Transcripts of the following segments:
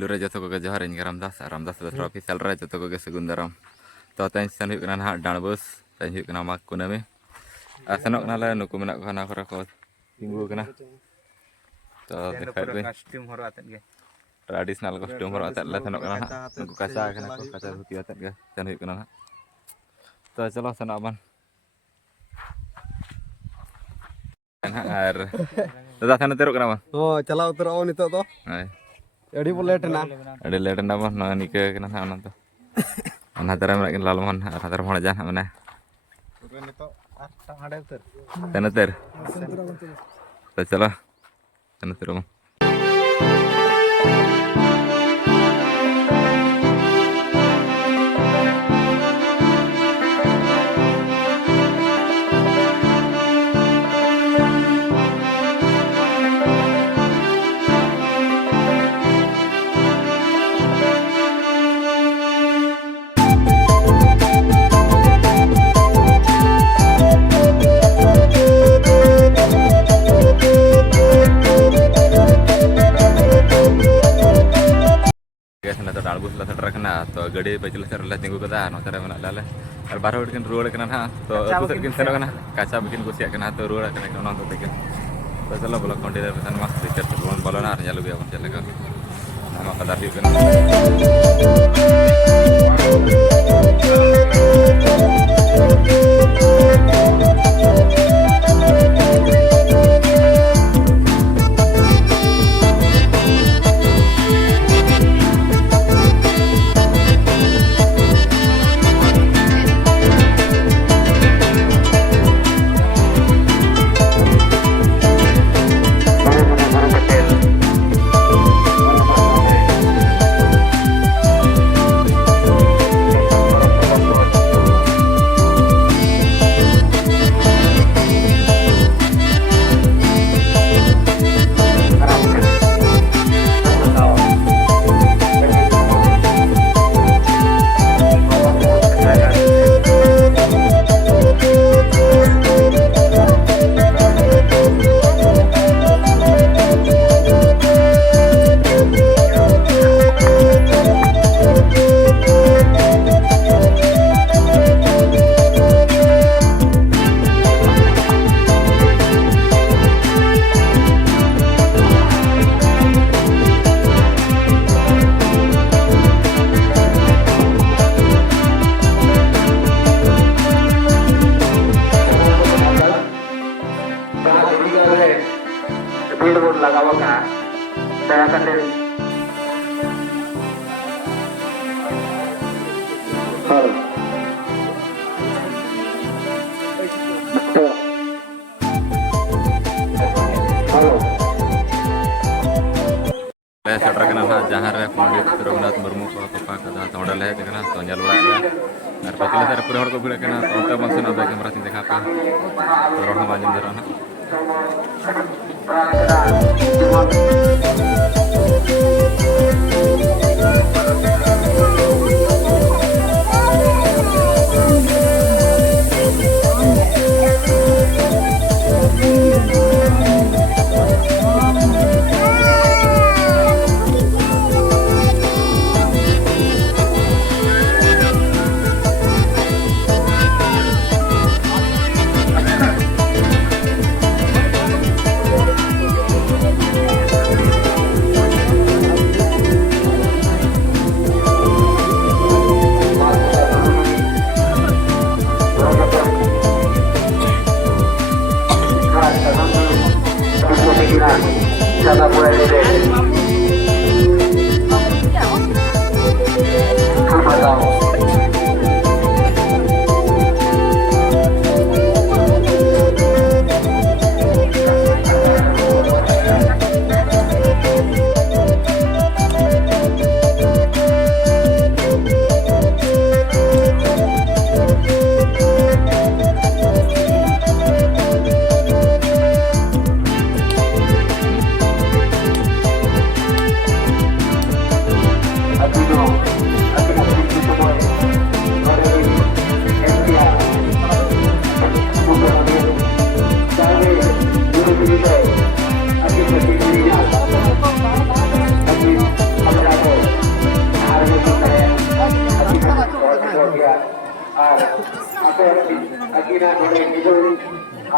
Puyulu re joto ko johar ing Ramdas Betro official re joto ko Sagun Daram. To tan sen huyuk kana hak Danbus, tan huyuk kana mak kunami. Asenok kana le nuku menak kana kora ko tinggu kana. To dekat be. Kostum horo atat ge. Tradisional kostum horo atat le senok kana nuku kaca kana ko kaca putih atat ge. Tan huyuk kana. To chalo senok ban. Ar. Dadah sana teruk kenapa? Oh, chalaw terus itu tuh. Jadi boleh tenang. Ada leten apa? Nah nikah kena sana tuh. Anak terang lagi lalu mana? Anak terang mana jangan mana? Bukan itu ada ter. Sana ter. Tercelah. Sana terus. Dalbus lah terkena atau gede baju lah tinggu kata no cara mana lala baru bikin ruang kena ha to pusat bikin senok kena kaca bikin kusiak kena to ruang kena non to bikin to sala bola konti dari pesan mas tiket ruang balon ar jalu biar macam lagi nama kadar hiu kena saudara kenal jahar ya Pandit Raghunath Murmu ko topa kada tawda le dekna to nyal ura ga ar pakila tar pura hor ko bila kena to bangsen ada kamera tin dekha pa roh ma jam jarana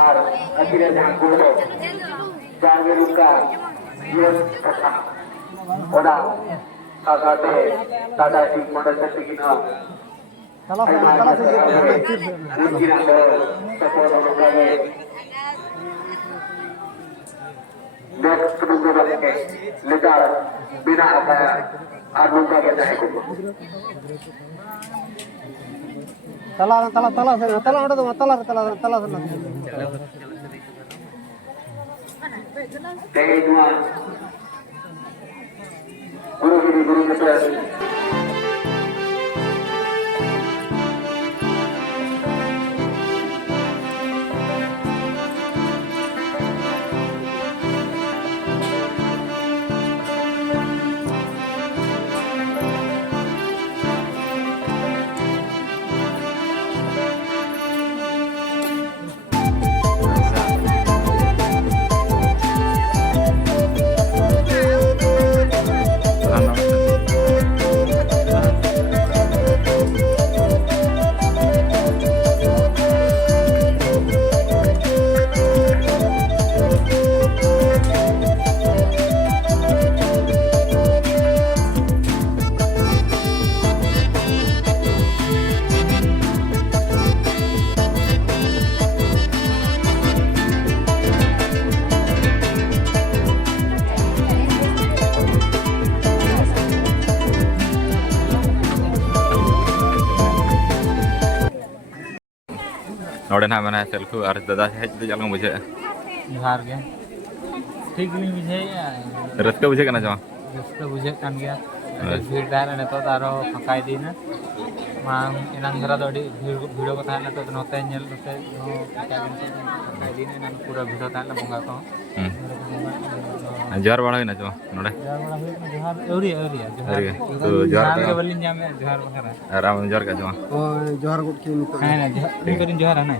আর আখিরে ধান করলো জাহাঙ্গীর উল্কা ওরা কাকাতে tata ঠিক model করতে কিনা लेकर बिना और नौका के जाए को तला तला तला से तला उड़ा तो तला तला तला से गुरु के तरह नोड़े ना मैंने सेल्फी और दादा से हेज जल मुझे जोहार गे ठीक नहीं बुझे रस्ते बुझे करना चाहो रस्ते बुझे कान गया भीड़ दार ने तो दारो फकाई दी ना मांग इनांग धरा दोडी वीडियो को थाने तो नोते नेल नोते नो फकाई दी ने पूरा वीडियो थाने बंगा को जोहार बड़ा है ना चाहो नोड़े जोहार एवरी एवरी जोहार तो जोहार के बलिन जामे जोहार बखरा राम जोहार का चाहो ओ जोहार गुड की नितो हां ना जोहार करिन जोहार है ना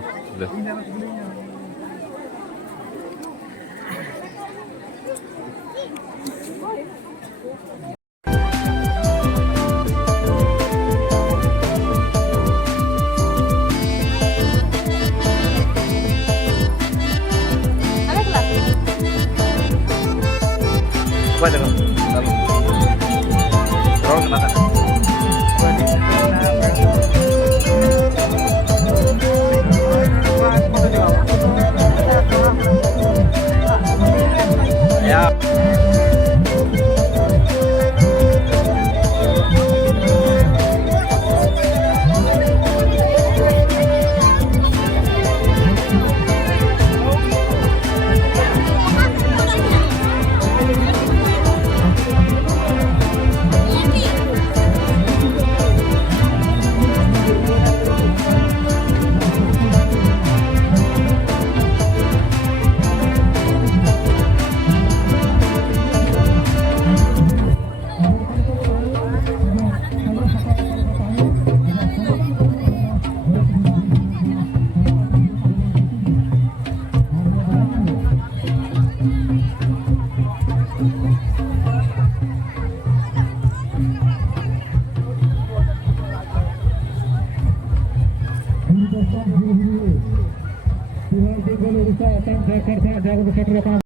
apa aja kan terus kenapa ya Tuhan di Galuh Rusa, Tang Jakarta, Jakarta,